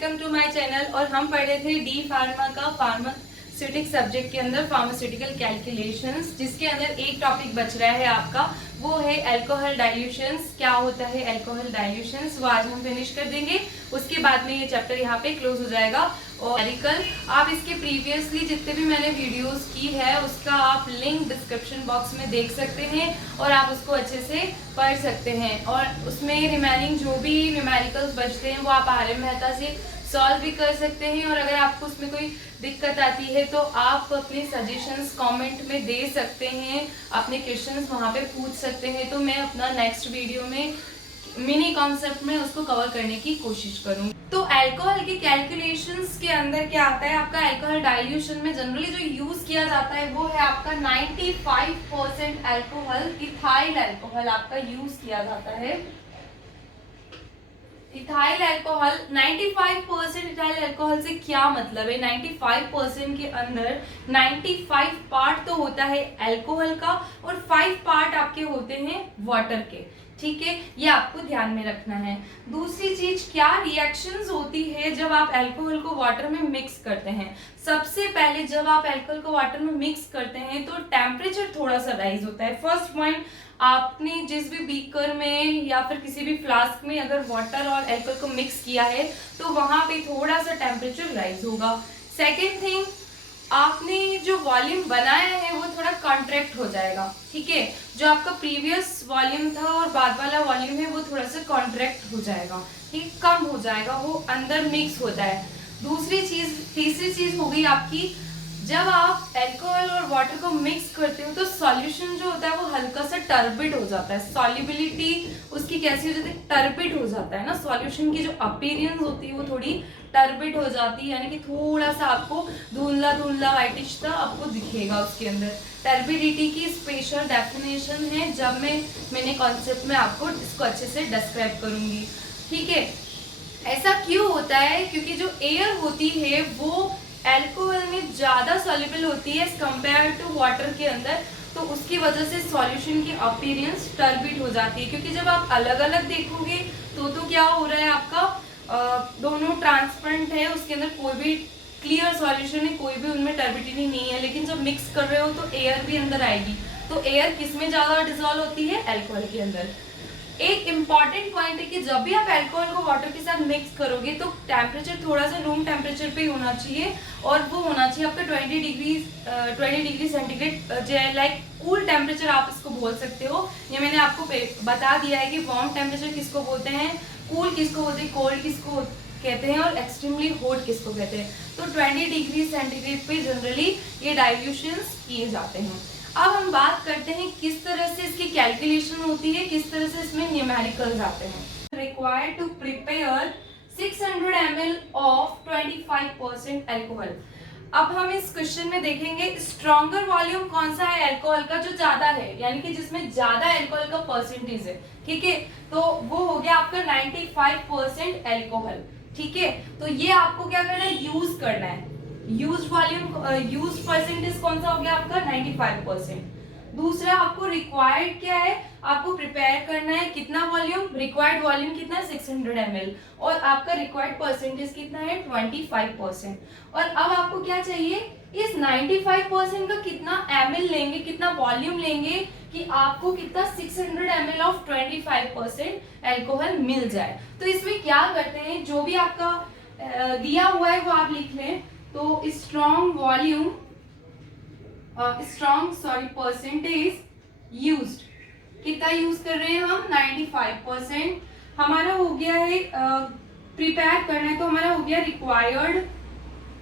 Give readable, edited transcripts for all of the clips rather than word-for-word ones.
Welcome to my channel. और हम पढ़ रहे थे डी फार्मा का फार्मास्यूटिक सब्जेक्ट के अंदर फार्मास्यूटिकल कैलकुलेशंस, जिसके अंदर एक टॉपिक बच रहा है आपका, वो है अल्कोहल डाइल्यूशंस। क्या होता है अल्कोहल डाइल्यूशंस, वो आज हम फिनिश कर देंगे। उसके बाद में ये चैप्टर यहाँ पे क्लोज हो जाएगा। और न्यूमेरिकल, आप इसके प्रीवियसली जितने भी मैंने वीडियोस की है उसका आप लिंक डिस्क्रिप्शन बॉक्स में देख सकते हैं और आप उसको अच्छे से पढ़ सकते हैं। और उसमें रिमेनिंग जो भी न्यूमेरिकल्स बचते हैं वो आप आर्यन मेहता से सॉल्व भी कर सकते हैं। और अगर आपको उसमें कोई दिक्कत आती है तो आप अपने सजेशंस कमेंट में दे सकते हैं, अपने क्वेश्चंस वहाँ पे पूछ सकते हैं। तो मैं अपना नेक्स्ट वीडियो में मिनी कॉन्सेप्ट में उसको कवर करने की कोशिश करूँ। तो अल्कोहल के कैलकुलेशंस के अंदर क्या आता है आपका, अल्कोहल डाइल्यूशन में जनरली जो यूज किया जाता है वो है आपका 95% अल्कोहल, इथाइल अल्कोहल आपका यूज किया जाता है। इथाइल अल्कोहल 95% इथाइल अल्कोहल से क्या मतलब है, 95% के अंदर 95 पार्ट तो होता है अल्कोहल का और 5 पार्ट आपके होते हैं वाटर के। ठीक है, ये आपको ध्यान में रखना है। दूसरी चीज, क्या रिएक्शंस होती है जब आप अल्कोहल को वाटर में मिक्स करते हैं। सबसे पहले जब आप अल्कोहल को वाटर में मिक्स करते हैं तो टेम्परेचर थोड़ा सा राइज होता है। फर्स्ट पॉइंट, आपने जिस भी बीकर में या फिर किसी भी फ्लास्क में अगर वाटर और अल्कोहल को मिक्स किया है तो वहां पे थोड़ा सा टेम्परेचर राइज होगा। सेकेंड थिंग, आपने जो वॉल्यूम बनाया है वो थोड़ा कॉन्ट्रैक्ट हो जाएगा। ठीक है, जो आपका प्रीवियस वॉल्यूम था और बाद वाला वॉल्यूम है वो थोड़ा सा कॉन्ट्रैक्ट हो जाएगा, ठीक, कम हो जाएगा, वो अंदर मिक्स होता है। दूसरी चीज, तीसरी चीज हो गई आपकी, जब आप अल्कोहल और वाटर को मिक्स करते हो तो सॉल्यूशन जो होता है वो हल्का सा टर्बिड हो जाता है। सॉल्युबिलिटी उसकी कैसी हो जाती है, टर्बिड हो जाता है ना। सॉल्यूशन की जो अपीयरेंस होती है वो थोड़ी टर्बिड हो जाती है, यानी कि थोड़ा सा आपको धुंधला धुंधला व्हाइटिश सा आपको दिखेगा उसके अंदर। टर्बिडिटी की स्पेशल डेफिनेशन है, जब मैंने कॉन्सेप्ट में आपको इसको अच्छे से डिस्क्राइब करूंगी। ठीक है, ऐसा क्यों होता है, क्योंकि जो एयर होती है वो अल्कोहल में ज्यादा सॉल्युबल होती है कंपेयर टू वाटर के अंदर, तो उसकी वजह से सॉल्यूशन की अपीयरेंस टर्बिड हो जाती है। क्योंकि जब आप अलग अलग देखोगे तो क्या हो रहा है आपका, दोनों ट्रांसपेरेंट है, उसके अंदर कोई भी क्लियर सॉल्यूशन है, कोई भी उनमें टर्बिडिटी नहीं है। लेकिन जब मिक्स कर रहे हो तो एयर भी अंदर आएगी, तो एयर किस में ज्यादा डिसॉल्व होती है, अल्कोहल के अंदर। एक इम्पॉर्टेंट पॉइंट है कि जब भी आप अल्कोहल को वाटर के साथ मिक्स करोगे तो टेम्परेचर थोड़ा सा रूम टेम्परेचर पे होना चाहिए, और वो होना चाहिए आपका 20 degree centigrade, like cool temperature आप इसको बोल सकते हो। ये मैंने आपको बता दिया है कि वार्म टेम्परेचर किसको बोलते हैं, कूल किसको बोलते हैं, कोल्ड किसको कहते हैं, और एक्सट्रीमली हॉट किसको कहते हैं। तो 20 डिग्री सेंटीग्रेड पे जनरली ये डाइल्यूशंस किए जाते हैं। अब हम बात करते हैं किस तरह से इसकी कैलकुलेशन होती है, किस तरह से इसमें न्यूमेरिकल्स आते हैं। Required to prepare 600 ml of 25% alcohol. अब हम इस क्वेश्चन में देखेंगे स्ट्रॉन्गर वॉल्यूम कौन सा है अल्कोहल का, जो ज्यादा है, यानी कि जिसमें ज्यादा अल्कोहल का परसेंटेज है। ठीक है, तो वो हो गया आपका 95% अल्कोहल। ठीक है, तो ये आपको क्या करना है, यूज करना है। यूज वॉल्यूम, यूज परसेंटेज कौन सा हो गया आपका, 95%। दूसरा, आपको रिक्वायर्ड क्या है, आपको प्रिपेयर करना है कितना वॉल्यूम, रिक्वायर्ड वॉल्यूम कितना है 600 ml, और आपका रिक्वायर्ड परसेंटेज कितना है 25%। और अब आपको क्या चाहिए, इस 95% का कितना ml लेंगे, कितना वॉल्यूम लेंगे कि आपको कितना 600 ml ऑफ 25% अल्कोहल मिल जाए। तो इसमें क्या करते हैं, जो भी आपका दिया हुआ है वो आप लिख लें। तो स्ट्रॉन्ग वॉल्यूम, परसेंटेज यूज्ड, कितना यूज कर रहे हैं हम, 95%। हमारा हो गया है प्रिपेयर करना है, तो हमारा हो गया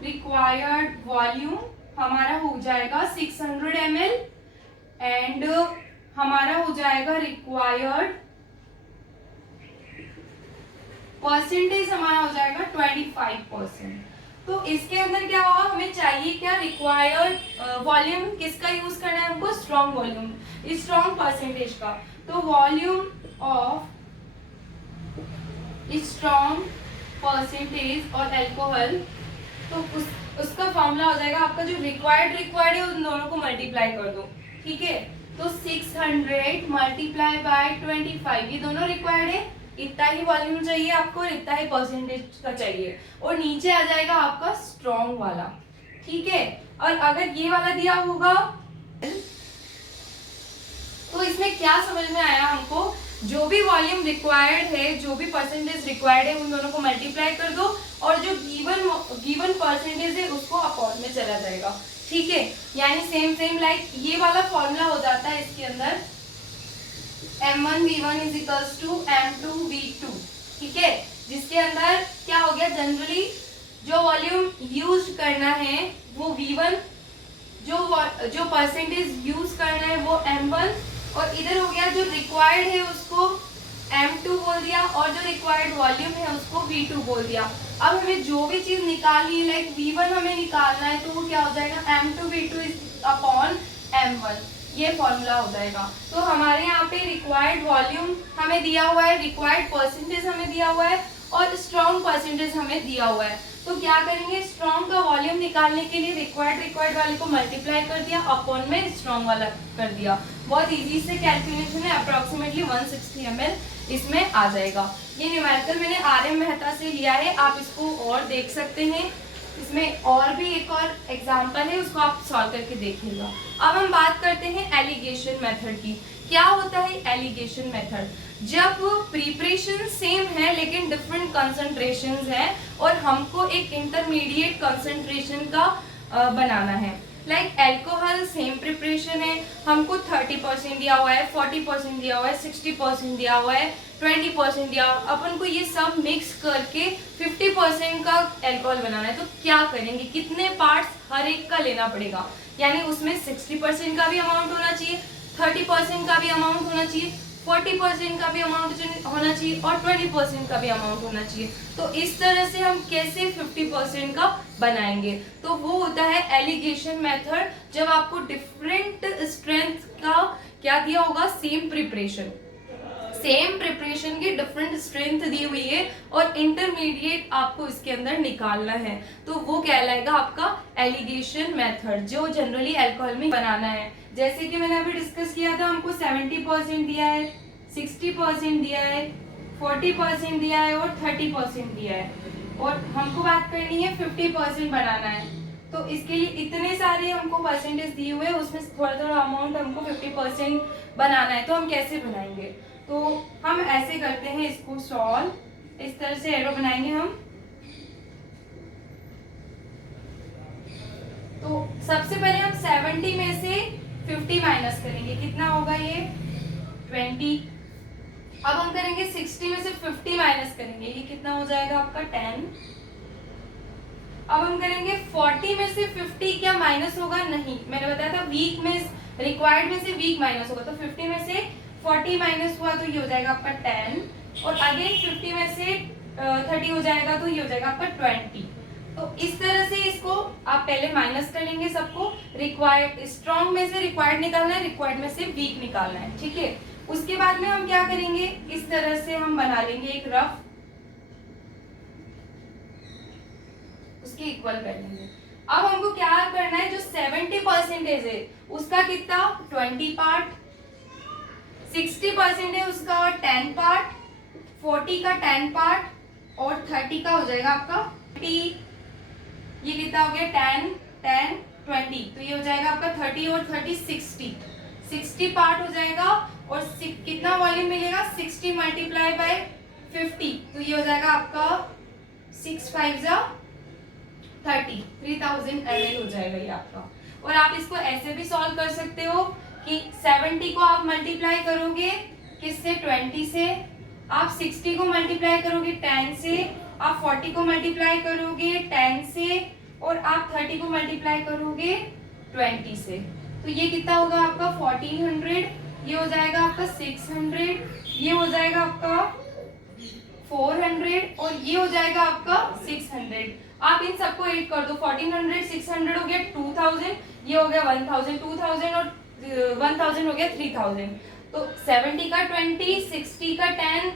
रिक्वायर्ड वॉल्यूम हमारा हो जाएगा 600 ml, एंड हमारा हो जाएगा रिक्वायर्ड परसेंटेज हमारा हो जाएगा 25%। तो इसके अंदर क्या होगा, हमें चाहिए क्या, रिक्वायर्ड वॉल्यूम किसका यूज करना है हमको, स्ट्रॉन्ग वॉल्यूम, स्ट्रॉन्ग परसेंटेज का। तो वॉल्यूम ऑफ स्ट्रॉन्ग परसेंटेज और अल्कोहल, तो उसका फॉर्मूला हो जाएगा आपका, जो रिक्वायर्ड है उन दोनों को मल्टीप्लाई कर दो। ठीक है, तो 600 मल्टीप्लाई बाय 25, ये दोनों रिक्वायर्ड है, इतना ही वॉल्यूम चाहिए आपको और इतना ही परसेंटेज का चाहिए, और नीचे आ जाएगा आपका स्ट्रॉन्ग वाला, ठीक है। और अगर ये वाला दिया होगा तो इसमें क्या समझ में आया हमको, जो भी वॉल्यूम रिक्वायर्ड है, जो भी परसेंटेज रिक्वायर्ड है, उन दोनों को मल्टीप्लाई कर दो और जो गिवन परसेंटेज है उसको अपॉन में चला जाएगा, ठीक है। यानी सेम लाइक ये वाला फॉर्मूला हो जाता है इसके अंदर m1v1 is equals to m2v2, ठीक है, जिसके अंदर क्या हो गया, जनरली जो वॉल्यूम यूज करना है वो v1, जो परसेंटेज यूज करना है वो m1, और इधर हो गया जो रिक्वायर्ड है उसको m2 बोल दिया, और जो रिक्वायर्ड वॉल्यूम है उसको v2 बोल दिया। अब हमें जो भी चीज निकालनी है, लाइक v1 हमें निकालना है, तो वो क्या हो जाएगा, m2v2 अपॉन m1, ये फॉर्मूला हो जाएगा। तो हमारे यहाँ पे रिक्वायर्ड वॉल्यूम हमें दिया हुआ है, रिक्वायर्ड परसेंटेज हमें दिया हुआ है, और स्ट्रॉन्ग परसेंटेज हमें दिया हुआ है। तो क्या करेंगे, स्ट्रॉन्ग का वॉल्यूम निकालने के लिए रिक्वायर्ड वाले को मल्टीप्लाई कर दिया, अपॉन में स्ट्रॉन्ग वाला कर दिया। बहुत इजी से कैलकुलेशन है, अप्रोक्सीमेटली 160 ml इसमें आ जाएगा। ये न्यूमेरिकल मैंने RM मेहता से लिया है, आप इसको और देख सकते हैं, इसमें और भी एक और एग्जाम्पल है, उसको आप सॉल्व करके देखिएगा। अब हम बात करते हैं एलिगेशन मेथड की। क्या होता है एलिगेशन मेथड, जब प्रिपरेशन सेम है लेकिन डिफरेंट कंसंट्रेशंस है और हमको एक इंटरमीडिएट कंसंट्रेशन का बनाना है। लाइक अल्कोहल सेम प्रिपरेशन है, हमको 30% दिया हुआ है, 40% दिया हुआ है, 60% दिया हुआ है, 20% दिया, अपन को ये सब मिक्स करके 50% का अल्कोहल बनाना है। तो क्या करेंगे, कितने पार्ट्स हर एक का लेना पड़ेगा, यानी उसमें 60% का भी अमाउंट होना चाहिए, 30% का भी अमाउंट होना चाहिए, 40% का भी अमाउंट होना चाहिए, और 20% का भी अमाउंट होना चाहिए। तो इस तरह से हम कैसे 50% का बनाएंगे, तो वो होता है एलिगेशन मेथड, जब आपको डिफरेंट स्ट्रेंथ का क्या दिया होगा, सेम प्रिपरेशन की डिफरेंट स्ट्रेंथ दी हुई है और इंटरमीडिएट आपको इसके अंदर निकालना है, तो वो कहलाएगा आपका एलिगेशन मेथड, जो जनरली अल्कोहल में बनाना है। जैसे कि मैंने अभी डिस्कस किया था, हमको 70% दिया है, 60% दिया है, 40% दिया है और 30% दिया है, और हमको बात करनी है 50% बनाना है। तो इसके लिए इतने सारे हमको परसेंटेज दिए हुए, उसमें थोड़ा अमाउंट हमको 50% बनाना है। तो हम कैसे बनाएंगे, तो हम ऐसे करते हैं इसको सॉल्व, इस तरह से एरो बनाएंगे हम। तो सबसे पहले हम 70 में से 50 माइनस करेंगे, कितना होगा ये 20। अब हम करेंगे 60 में से 50 माइनस करेंगे, ये कितना हो जाएगा आपका 10। अब हम करेंगे 40 में से 50, क्या माइनस होगा, नहीं, मैंने बताया था वीक में, रिक्वायर्ड में से वीक माइनस होगा, तो 50 में से 40 माइनस हुआ तो ये हो जाएगा आपका 10, और अगेन 50 में से 30 हो जाएगा तो ये हो जाएगा आपका 20। तो इस तरह से इसको आप पहले माइनस कर लेंगे सबको, रिक्वायर्ड स्ट्रॉन्ग में से रिक्वायर्ड निकालना है, रिक्वायर्ड में से वीक निकालना है, ठीक है। उसके बाद में हम क्या करेंगे, इस तरह से हम बना लेंगे एक रफ, उसके इक्वल कर लेंगे। अब हमको क्या करना है, जो 70% है उसका कितना 20 पार्ट, 60% है उसका 10 पार्ट, 40 का 10 पार्ट, और 30 का हो जाएगा आपका 20। ये कितना हो गया 10 10 20, तो ये हो जाएगा आपका 30 और 30 60 पार्ट हो जाएगा, और कितना वॉल्यूम मिलेगा 60 मल्टीप्लाई बाय 50, तो ये हो जाएगा आपका 6 5 जा 30, 3000 ml हो जाएगा ये आपका। और आप इसको ऐसे भी सॉल्व कर सकते हो कि 70 को आप मल्टीप्लाई करोगे किससे 20 से, आप 60 को मल्टीप्लाई करोगे 10 से, आप 40 को मल्टीप्लाई करोगे 10 से, और आप 30 को मल्टीप्लाई करोगे 20 से। तो ये कितना होगा आपका 1400, ये हो जाएगा आपका 600, ये हो जाएगा आपका 400, और ये हो जाएगा आपका 600। आप इन सबको ऐड कर दो, 1400 600 हो गया 2000, ये हो गया 1000, 2000 और 1000 हो गया 3000। तो 70 का 20, 60 का 10,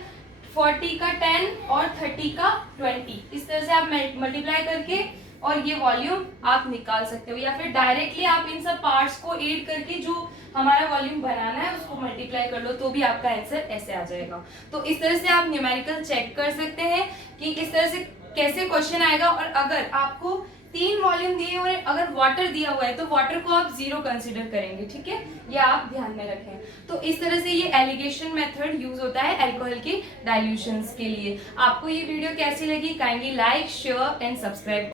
40 का 10 और 30 का 20, इस तरह से आप मल्टीप्लाई करके और ये वॉल्यूम आप निकाल सकते हो, या फिर डायरेक्टली आप इन सब पार्ट्स को ऐड करके जो हमारा वॉल्यूम बनाना है उसको मल्टीप्लाई कर लो, तो भी आपका आंसर ऐसे आ जाएगा। तो इस तरह से आप न्यूमेरिकल चेक कर सकते हैं कि इस तरह से कैसे क्वेश्चन आएगा। और अगर आपको 3 वॉल्यूम दिए और अगर वाटर दिया हुआ है तो वाटर को आप 0 कंसीडर करेंगे, ठीक है, ये आप ध्यान में रखें। तो इस तरह से ये एलिगेशन मेथड यूज होता है अल्कोहल के डाइल्यूशंस के लिए। आपको ये वीडियो कैसी लगी, kindly like, share and subscribe.